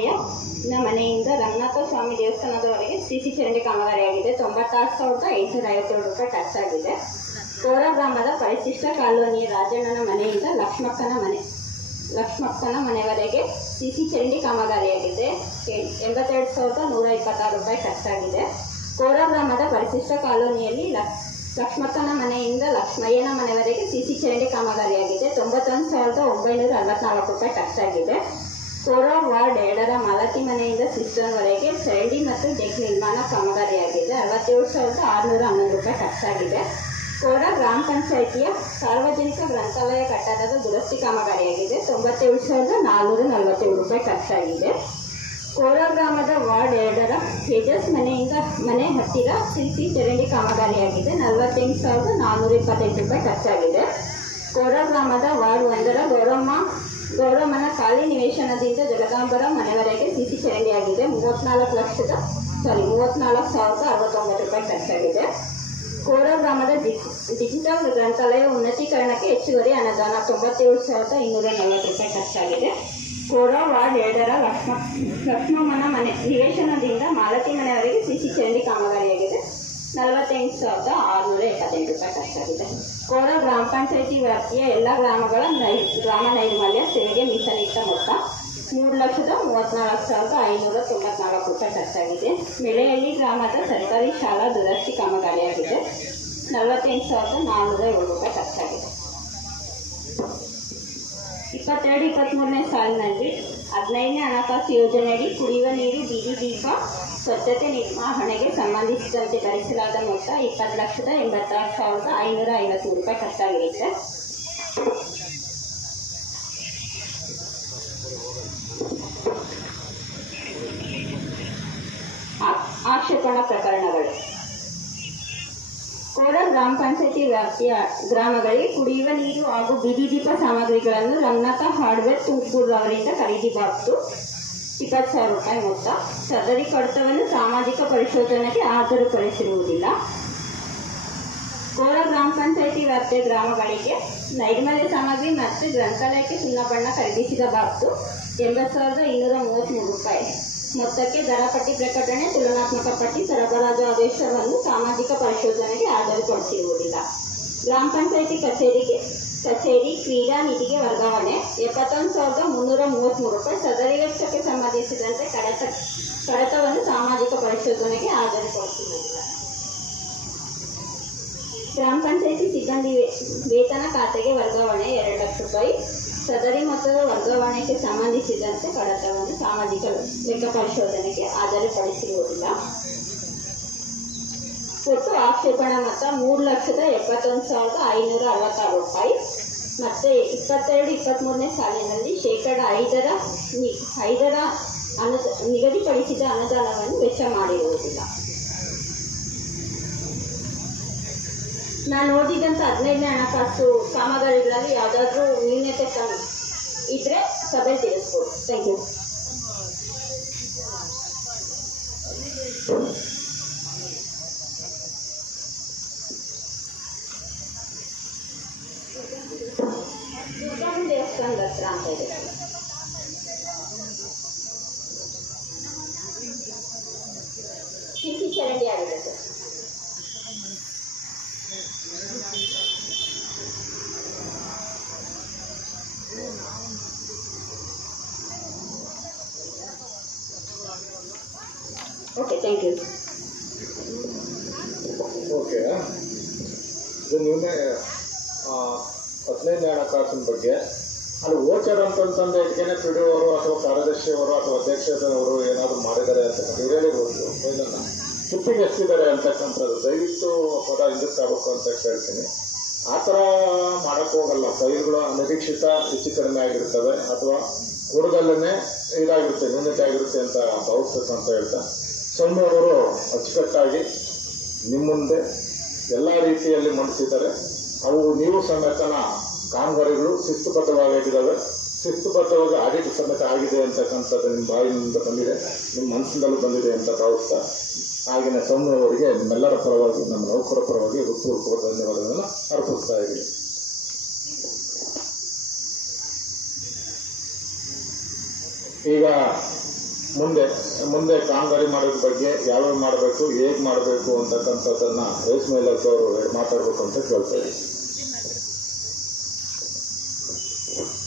ರಂಗಸ್ವಾಮಿಯ ಮನೆಯಿಂದ ರಂಗನಾಥ ಸ್ವಾಮಿ ದೇವಸ್ಥಾನದವರೆಗೆ ಸಿಸಿ ಚರಂಡಿ ಕಾಮಗಾರಿಯಾಗಿದೆ. 96,857 ರೂಪಾಯಿ ಖರ್ಚಾಗಿದೆ. ಕೋರ ಗ್ರಾಮದ ಪರಿಶಿಷ್ಟ ಕಾಲೋನಿಯ ರಾಜಣ್ಣನ ಮನೆಯಿಂದ ಲಕ್ಷ್ಮಕ್ಕನ ಮನೆವರೆಗೆ ಸಿಸಿ ಚರಂಡಿ ಕಾಮಗಾರಿಯಾಗಿದೆ. 82,126 ರೂಪಾಯಿ ಖರ್ಚಾಗಿದೆ. ಕೋರ ಗ್ರಾಮದ ಪರಿಶಿಷ್ಟ ಕಾಲೋನಿಯಲ್ಲಿ ಲಕ್ಷ್ಮಕ್ಕನ ಮನೆಯಿಂದ ಲಕ್ಷ್ಮಯ್ಯನ ಮನೆವರೆಗೆ ಸಿಸಿ ಚರಂಡಿ ಕಾಮಗಾರಿಯಾಗಿದೆ. 91,964 ರೂಪಾಯಿ ಖರ್ಚಾಗಿದೆ. ಕೋರ ವಾರ್ಡ್ 2ರ ಮಾಲತಿ ಮನೆಯಿಂದ ಸಿಸ್ಟರ್ವರೆಗೆ ಚರಂಡಿ ಮತ್ತು ಡೆಕ್ ನಿರ್ಮಾಣ ಕಾಮಗಾರಿಯಾಗಿದೆ. 67,611 ರೂಪಾಯಿ ಖರ್ಚಾಗಿದೆ. ಕೋರ ಗ್ರಾಮ ಪಂಚಾಯಿತಿಯ ಸಾರ್ವಜನಿಕ ಗ್ರಂಥಾಲಯ ಕಟ್ಟಡದ ದುರಸ್ತಿ ಕಾಮಗಾರಿಯಾಗಿದೆ. 97,447 ರೂಪಾಯಿ ಖರ್ಚಾಗಿದೆ. ಕೋರ ಗ್ರಾಮದ ವಾರ್ಡ್ 2ರ ತೇಜಸ್ ಮನೆಯಿಂದ ಮನೆ ಹತ್ತಿರ ಸಿಸಿ ಚರಂಡಿ ಕಾಮಗಾರಿಯಾಗಿದೆ. 48,425 ರೂಪಾಯಿ ಖರ್ಚಾಗಿದೆ. ಕೋರ ಗ್ರಾಮದ ವಾರ್ಡ್ 1ರ ಗೌರಮ್ಮನ ಖಾಲಿ ನಿವೇಶನದಿಂದ ಜಗದಾಂಬರ ಮನೆವರೆಗೆ ಸಿಸಿ ಚರಂಡಿಯಾಗಿದೆ. 34,069 ರೂಪಾಯಿ ಖರ್ಚಾಗಿದೆ. ಕೋರ ಗ್ರಾಮದ ಡಿಜಿಟಲ್ ಗ್ರಂಥಾಲಯ ಉನ್ನತೀಕರಣಕ್ಕೆ ಹೆಚ್ಚುವರಿ ಅನುದಾನ 97,240 ರೂಪಾಯಿ ಖರ್ಚಾಗಿದೆ. ಕೋರ ವಾರ್ಡ್ 2ರ ಲಕ್ಷ್ಮಮ್ಮನ ಮನೆ ನಿವೇಶನದಿಂದ ಮಾಲತಿ ಮನೆಯವರೆಗೆ ಸಿಸಿ ಚರಂಡಿ ಕಾಮಗಾರಿಯಾಗಿದೆ. 48,678 ರೂಪಾಯಿ ಖರ್ಚಾಗಿದೆ. ಕೋರ ಗ್ರಾಮ ಪಂಚಾಯಿತಿ ವ್ಯಾಪ್ತಿಯ ಎಲ್ಲ ಗ್ರಾಮಗಳ ಗ್ರಾಮ ನೈರ್ಮಲ್ಯ ಸೇವೆಗೆ ಮೀಸಲಿಟ್ಟ ಮೊತ್ತ 3,34,594 ರೂಪಾಯಿ ಖರ್ಚಾಗಿದೆ. ಮೆಳೆಹಳ್ಳಿ ಗ್ರಾಮದ ಸರ್ಕಾರಿ ಶಾಲಾ ದುರಸ್ತಿ ಕಾಮಗಾರಿಯಾಗಿದೆ. 48,407 ರೂಪಾಯಿ ಖರ್ಚಾಗಿದೆ. 22-23ನೇ ಸಾಲಿನಲ್ಲಿ 15ನೇ ಹಣಕಾಸು ಯೋಜನೆಯಡಿ ಕುಡಿಯುವ ನೀರು, ಬೀದಿ ದೀಪ, ಸ್ವಚ್ಛತೆ ನಿರ್ವಹಣೆಗೆ ಸಂಬಂಧಿಸಿದಂತೆ ಭರಿಸಲಾದ ಮೊತ್ತ 20,86,550 ರೂಪಾಯಿ ಖರ್ಚಾಗಿರುತ್ತೆ. ಆಕ್ಷೇಪಣಾ ಪ್ರಕರಣಗಳು. ಕೋರ ಗ್ರಾಮ ಪಂಚಾಯಿತಿ ವ್ಯಾಪ್ತಿಯ ಗ್ರಾಮಗಳಿಗೆ ಕುಡಿಯುವ ನೀರು ಹಾಗೂ ಬೀದಿ ದೀಪ ಸಾಮಗ್ರಿಗಳನ್ನು ರಂಗನಾಥ ಹಾರ್ಡ್ವೇರ್ ತುಮಕೂರು ಅವರಿಂದ ಖರೀದಿಬಾರದು. 20,000 ರೂಪಾಯಿ ಮೊತ್ತ. ಸದರಿ ಕಡತವನ್ನು ಸಾಮಾಜಿಕ ಪರಿಶೋಧನೆಗೆ ಹಾಜರುಪಡಿಸಿರುವುದಿಲ್ಲ. ಕೋರ ಗ್ರಾಮ ಪಂಚಾಯಿತಿ ವ್ಯಾಪ್ತಿಯ ಗ್ರಾಮಗಳಿಗೆ ನೈರ್ಮಲ್ಯ ಸಾಮಗ್ರಿ ಮತ್ತು ಗ್ರಂಥಾಲಯಕ್ಕೆ ಸುಣ್ಣ ಬಣ್ಣ ಖರೀದಿಸಬಾರದು. 80,233 ರೂಪಾಯಿ ಮೊತ್ತಕ್ಕೆ ದರ ಪಟ್ಟಿ ಪ್ರಕಟಣೆ, ತುಲನಾತ್ಮಕ ಪಟ್ಟಿ, ಸರಬರಾಜು ಆದೇಶವನ್ನು ಸಾಮಾಜಿಕ ಪರಿಶೋಧನೆಗೆ ಹಾಜರುಪಡಿಸಿರುವುದಿಲ್ಲ. ಗ್ರಾಮ ಪಂಚಾಯಿತಿ ಕಚೇರಿ ಕ್ರೀಡಾ ನಿಧಿಗೆ ವರ್ಗಾವಣೆ 71,333 ರೂಪಾಯಿ. ಸದರಿ ವೆಚ್ಚಕ್ಕೆ ಸಂಬಂಧಿಸಿದಂತೆ ಕಡತವನ್ನು ಸಾಮಾಜಿಕ ಪರಿಶೋಧನೆಗೆ ಹಾಜರುಪಡಿಸಿರುವುದಿಲ್ಲ. ಗ್ರಾಮ ಪಂಚಾಯಿತಿ ಸಿಬ್ಬಂದಿ ವೇತನ ಖಾತೆಗೆ ವರ್ಗಾವಣೆ 2 ಲಕ್ಷ ರೂಪಾಯಿ. ಸದರಿ ಮೊತ್ತದ ವರ್ಗಾವಣೆಗೆ ಸಂಬಂಧಿಸಿದಂತೆ ಕಡತವನ್ನು ಸಾಮಾಜಿಕ ಲೆಕ್ಕ ಪರಿಶೋಧನೆಗೆ ಹಾಜರುಪಡಿಸಿರುವುದಿಲ್ಲ. ಒಟ್ಟು ಆಕ್ಷೇಪಣಾ ಮೊತ್ತ 3,71,566 ರೂಪಾಯಿ. ಮತ್ತು 22-23ನೇ ಸಾಲಿನಲ್ಲಿ ಶೇಕಡ 5ರ ನಿಗದಿಪಡಿಸಿದ ಅನುದಾನವನ್ನು ವೆಚ್ಚ ಮಾಡಿರುವುದಿಲ್ಲ. ನಾನು ಓದಿದಂಥ 15ನೇ ಹಣಕಾಸು ಕಾಮಗಾರಿಗಳಲ್ಲಿ ಯಾವುದಾದ್ರೂ ನ್ಯೂನತೆ ಇದ್ರೆ ಸಭೆ ತಿಳಿಸ್ಬೋದು. Thank you. ದೇವಸ್ಥಾನದ ಹತ್ರ ಅಂತ ಇದೆ. ಸಿಸಿ ಚರಂಡಿ ಆಗಿದೆ sir. Okay, thank you. Okay, ಇದು ನಿನ್ನೆ 15ನೇ ಹಣಕಾಸಿನ ಬಗ್ಗೆ ಅಲ್ಲಿ ಓಚರ್ ಅಂತಂತಂದ್ರೆ ಇದಕ್ಕೇನೆ ಪಿ ಡಿ ಅವರು ಅಥವಾ ಕಾರ್ಯದರ್ಶಿಯವರು ಅಥವಾ ಅಧ್ಯಕ್ಷರವರು ಏನಾದರೂ ಮಾಡಿದ್ದಾರೆ ಅಂತಕ್ಕಂಥ ಹೇಳಿರ್ಬೋದು. ಇದನ್ನ ಚುಪ್ಪಿಗೆ ಎಷ್ಟಿದ್ದಾರೆ ಅಂತಕ್ಕಂಥದ್ದು ದಯವಿಟ್ಟು ಪದ ಹಿಂದಕ್ಕಾಗಬೇಕು ಅಂತ ಹೇಳ್ತೀನಿ. ಆ ಥರ ಮಾಡೋಕ್ಕೆ ಹೋಗಲ್ಲ. ಫೈಲ್ಗಳು ಅನಿರೀಕ್ಷಿತ ಹೆಚ್ಚು ಕಡಿಮೆ ಆಗಿರ್ತವೆ ಅಥವಾ ಕೂಡದಲ್ಲೇ ಇದಾಗಿರುತ್ತೆ, ನ್ಯೂನತೆ ಆಗಿರುತ್ತೆ ಅಂತ ಭಾವಿಸ್ತಕ್ಕಂತ ಹೇಳ್ತಾ ಸೌಮ್ಯವರು ಅಚ್ಚುಕಟ್ಟಾಗಿ ನಿಮ್ಮ ಮುಂದೆ ಎಲ್ಲ ರೀತಿಯಲ್ಲಿ ಮಂಡಿಸಿದ್ದಾರೆ. ಅವು ನೀವು ಸಮೇತನ ಕಾಮಗಾರಿಗಳು ಶಿಸ್ತುಬದ್ಧವಾಗಿದ್ದಾವೆ. ಶಿಸ್ತುಬದ್ಧವಾಗಿ ಆಡಿಟ್ ಸಮೇತ ಆಗಿದೆ ಅಂತಕ್ಕಂಥದ್ದು ನಿಮ್ಮ ಬಾಯಿನಿಂದ ಬಂದಿದೆ, ನಿಮ್ಮ ಮನಸ್ಸಿನಲ್ಲೂ ಬಂದಿದೆ ಅಂತ ಭಾವಿಸ್ತಾ ಆಗಿನ ಸೌಮ್ಯವರಿಗೆ ನಿಮ್ಮೆಲ್ಲರ ಪರವಾಗಿ, ನಮ್ಮ ನೌಕರ ಪರವಾಗಿ ಹೃತ್ಪೂರ್ವಕ ಧನ್ಯವಾದಗಳನ್ನು ಅರ್ಪಿಸ್ತಾ ಇದ್ದೀನಿ. ಈಗ ಮುಂದೆ ಕಾಮಗಾರಿ ಮಾಡೋದ್ರ ಬಗ್ಗೆ ಯಾವ್ಯಾವ ಮಾಡಬೇಕು, ಹೇಗೆ ಮಾಡಬೇಕು ಅಂತಕ್ಕಂಥದ್ದನ್ನ ರೇಷ್ಮೆ ಇಲಾಖೆ ಅವರು ಮಾತಾಡಬೇಕು ಅಂತ ಕೇಳ್ತಾ ಇದ್ದೀವಿ.